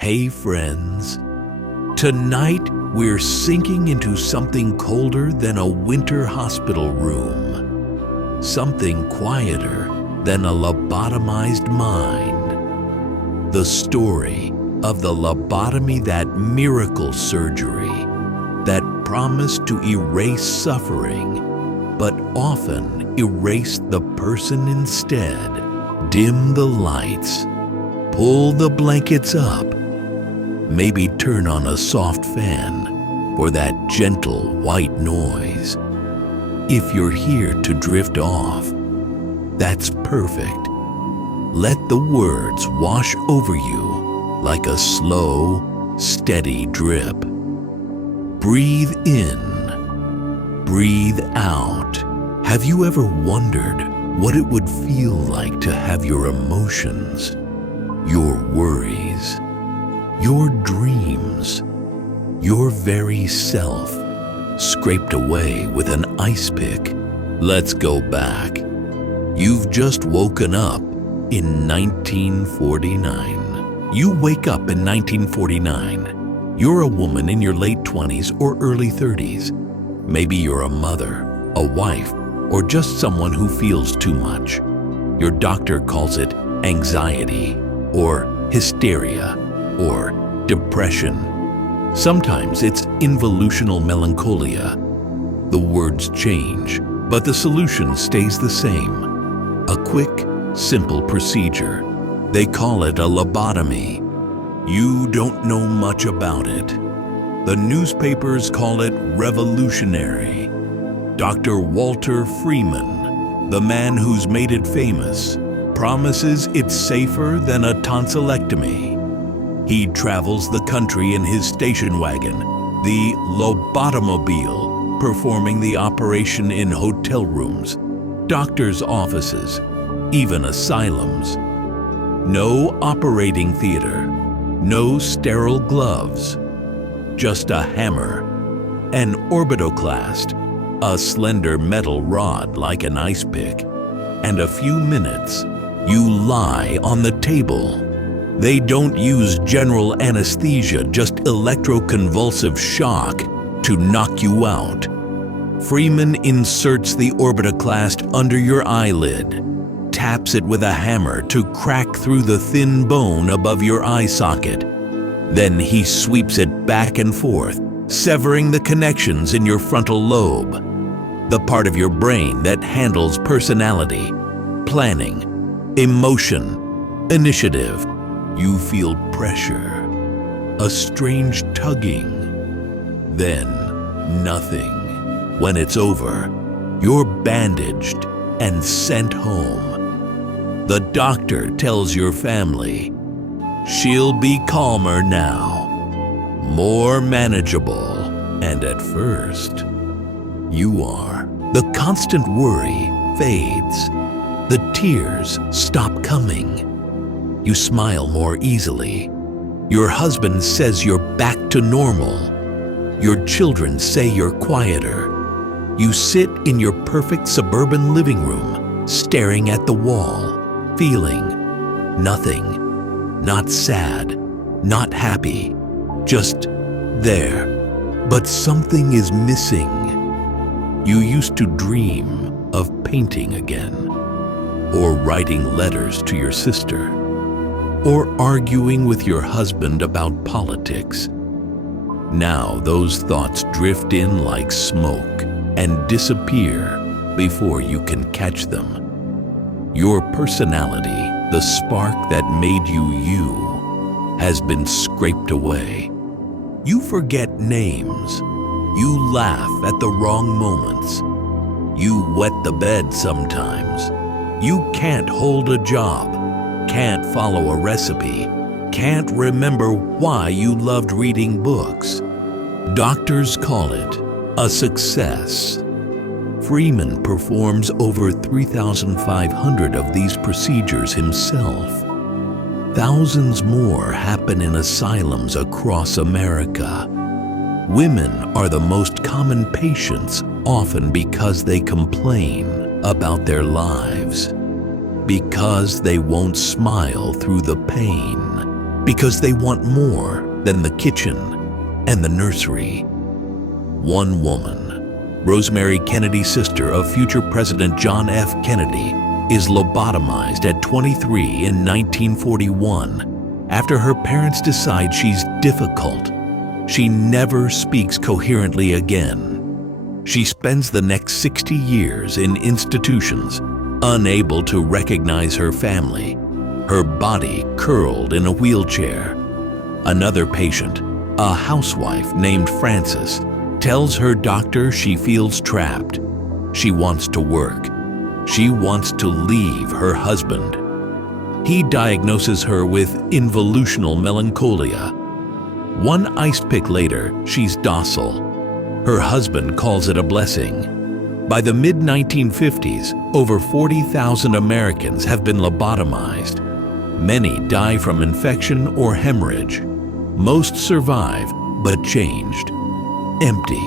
Hey friends, tonight we're sinking into something colder than a winter hospital room, something quieter than a lobotomized mind. The story of the lobotomy, that miracle surgery that promised to erase suffering, but often erased the person instead. Dim the lights, pull the blankets up, maybe turn on a soft fan for that gentle white noise. If you're here to drift off, that's perfect. Let the words wash over you like a slow, steady drip. Breathe in, breathe out. Have you ever wondered what it would feel like to have your emotions, your worries, your dreams, your very self scraped away with an ice pick? Let's go back. You've just woken up in 1949. You wake up in 1949. You're a woman in your late 20s or early 30s. Maybe you're a mother, a wife, or just someone who feels too much. Your doctor calls it anxiety, or hysteria, or depression. Sometimes it's involutional melancholia. The words change, but the solution stays the same. A quick, simple procedure. They call it a lobotomy. You don't know much about it. The newspapers call it revolutionary. Dr. Walter Freeman, the man who's made it famous, promises it's safer than a tonsillectomy. He travels the country in his station wagon, the lobotomobile, performing the operation in hotel rooms, doctors' offices, even asylums. No operating theater, no sterile gloves, just a hammer, an orbitoclast, a slender metal rod like an ice pick, and a few minutes, you lie on the table. They don't use general anesthesia, just electroconvulsive shock to knock you out. Freeman inserts the orbitoclast under your eyelid, taps it with a hammer to crack through the thin bone above your eye socket. Then he sweeps it back and forth, severing the connections in your frontal lobe, the part of your brain that handles personality, planning, emotion, initiative. You feel pressure, a strange tugging, then nothing. When it's over, you're bandaged and sent home. The doctor tells your family, she'll be calmer now, more manageable, and at first, you are. The constant worry fades. The tears stop coming. You smile more easily. Your husband says you're back to normal. Your children say you're quieter. You sit in your perfect suburban living room, staring at the wall, feeling nothing. Not sad, not happy, just there. But something is missing. You used to dream of painting again, or writing letters to your sister, or arguing with your husband about politics. Now those thoughts drift in like smoke and disappear before you can catch them. Your personality, the spark that made you you, has been scraped away. You forget names. You laugh at the wrong moments. You wet the bed sometimes. You can't hold a job, can't follow a recipe, can't remember why you loved reading books. Doctors call it a success. Freeman performs over 3,500 of these procedures himself. Thousands more happen in asylums across America. Women are the most common patients, often because they complain about their lives, because they won't smile through the pain. because they want more than the kitchen and the nursery. One woman, Rosemary Kennedy, sister of future President John F. Kennedy, is lobotomized at 23 in 1941 after her parents decide she's difficult. She never speaks coherently again. She spends the next 60 years in institutions, unable to recognize her family, her body curled in a wheelchair. Another patient, a housewife named Frances, tells her doctor she feels trapped. She wants to work. She wants to leave her husband. He diagnoses her with involutional melancholia. One ice pick later, she's docile. Her husband calls it a blessing. By the mid-1950s, over 40,000 Americans have been lobotomized. Many die from infection or hemorrhage. Most survive, but changed. Empty.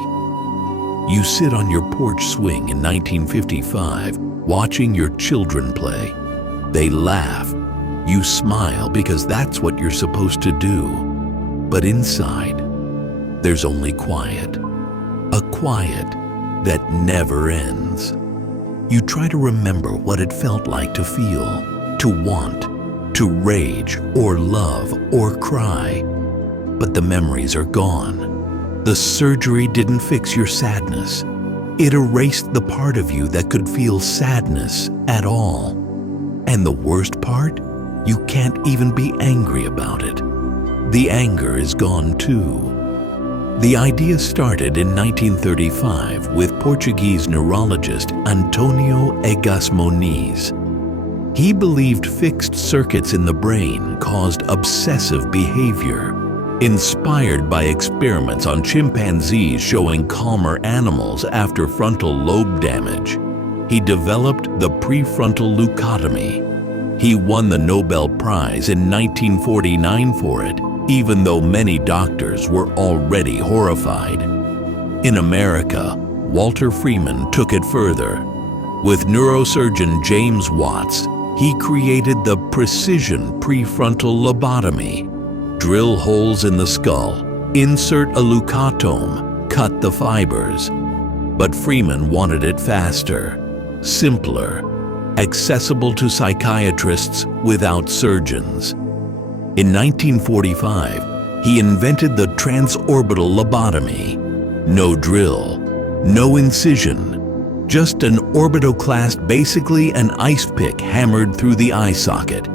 You sit on your porch swing in 1955, watching your children play. They laugh. You smile because that's what you're supposed to do. But inside, there's only quiet. A quiet that never ends. You try to remember what it felt like to feel, to want, to rage or love or cry. But the memories are gone. The surgery didn't fix your sadness. It erased the part of you that could feel sadness at all. And the worst part? You can't even be angry about it. The anger is gone too. The idea started in 1935 with Portuguese neurologist Antonio Egas Moniz. He believed fixed circuits in the brain caused obsessive behavior. Inspired by experiments on chimpanzees showing calmer animals after frontal lobe damage, he developed the prefrontal leucotomy. He won the Nobel Prize in 1949 for it, even though many doctors were already horrified. In America, Walter Freeman took it further. With neurosurgeon James Watts, he created the precision prefrontal lobotomy. Drill holes in the skull, insert a leucotome, cut the fibers. But Freeman wanted it faster, simpler, accessible to psychiatrists without surgeons. In 1945, he invented the transorbital lobotomy. No drill, no incision, just an orbitoclast, basically an ice pick hammered through the eye socket.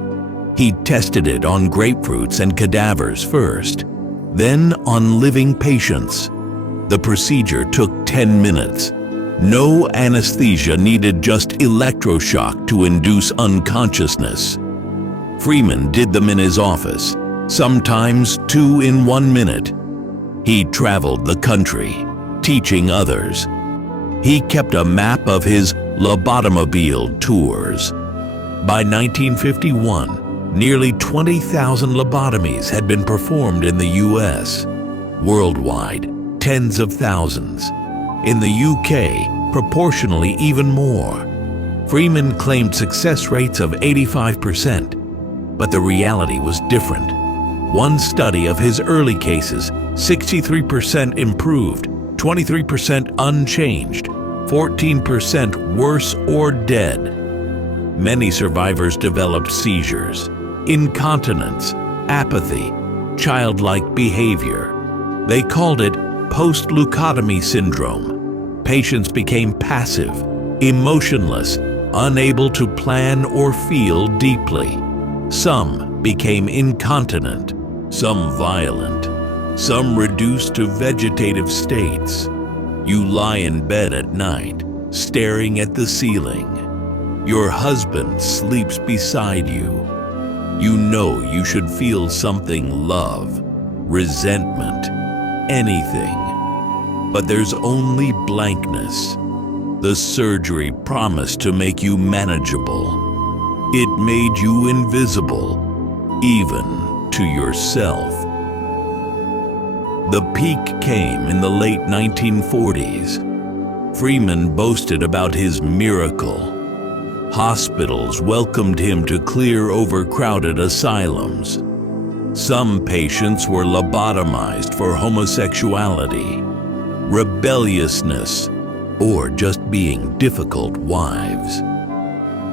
He tested it on grapefruits and cadavers first, then on living patients. The procedure took 10 minutes. No anesthesia needed, just electroshock to induce unconsciousness. Freeman did them in his office, sometimes 2 in 1 minute. He traveled the country, teaching others. He kept a map of his lobotomobile tours. By 1951, nearly 20,000 lobotomies had been performed in the US. Worldwide, tens of thousands. In the UK, proportionally even more. Freeman claimed success rates of 85%, but the reality was different. One study of his early cases, 63% improved, 23% unchanged, 14% worse or dead. Many survivors developed seizures, incontinence, apathy, childlike behavior. They called it post-leucotomy syndrome. Patients became passive, emotionless, unable to plan or feel deeply. Some became incontinent, some violent, some reduced to vegetative states. You lie in bed at night, staring at the ceiling. Your husband sleeps beside you. You know you should feel something: love, resentment, anything. But there's only blankness. The surgery promised to make you manageable. It made you invisible, even to yourself. The peak came in the late 1940s. Freeman boasted about his miracle. Hospitals welcomed him to clear overcrowded asylums. Some patients were lobotomized for homosexuality, rebelliousness, or just being difficult wives.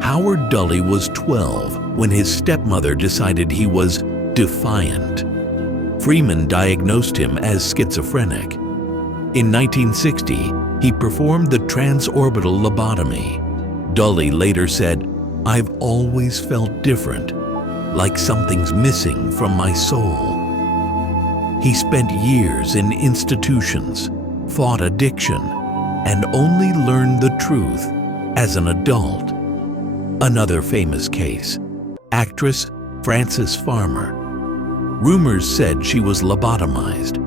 Howard Dully was 12 when his stepmother decided he was defiant. Freeman diagnosed him as schizophrenic. In 1960, he performed the transorbital lobotomy. Dully later said, "I've always felt different, like something's missing from my soul." He spent years in institutions, fought addiction, and only learned the truth as an adult. Another famous case, actress Frances Farmer. Rumors said she was lobotomized,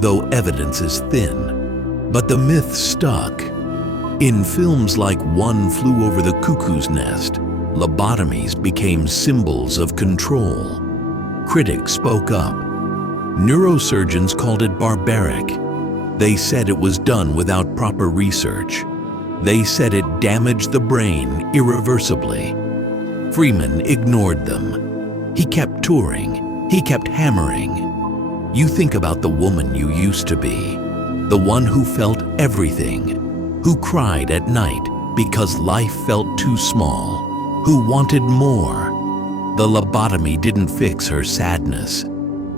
though evidence is thin, but the myth stuck. In films like One Flew Over the Cuckoo's Nest, lobotomies became symbols of control. Critics spoke up. Neurosurgeons called it barbaric. They said it was done without proper research. They said it damaged the brain irreversibly. Freeman ignored them. He kept touring. He kept hammering. You think about the woman you used to be, the one who felt everything, who cried at night because life felt too small, who wanted more. The lobotomy didn't fix her sadness.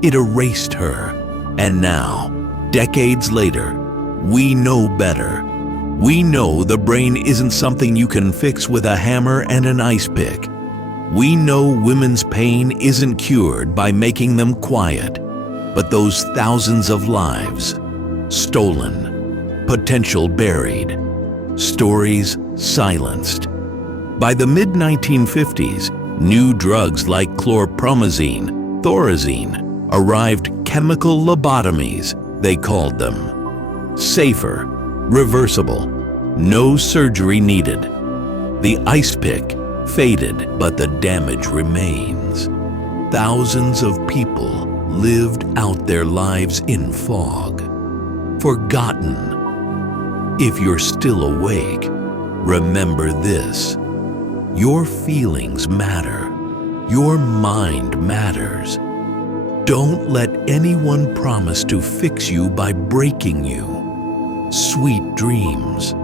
It erased her. And now, decades later, we know better. We know the brain isn't something you can fix with a hammer and an ice pick. We know women's pain isn't cured by making them quiet, but those thousands of lives stolen, potential buried, stories silenced. By the mid-1950s, new drugs like chlorpromazine, thorazine, arrived. Chemical lobotomies, they called them. Safer, reversible, no surgery needed. The ice pick faded, but the damage remains. Thousands of people lived out their lives in fog, forgotten. If you're still awake, remember this. Your feelings matter. Your mind matters. Don't let anyone promise to fix you by breaking you. Sweet dreams.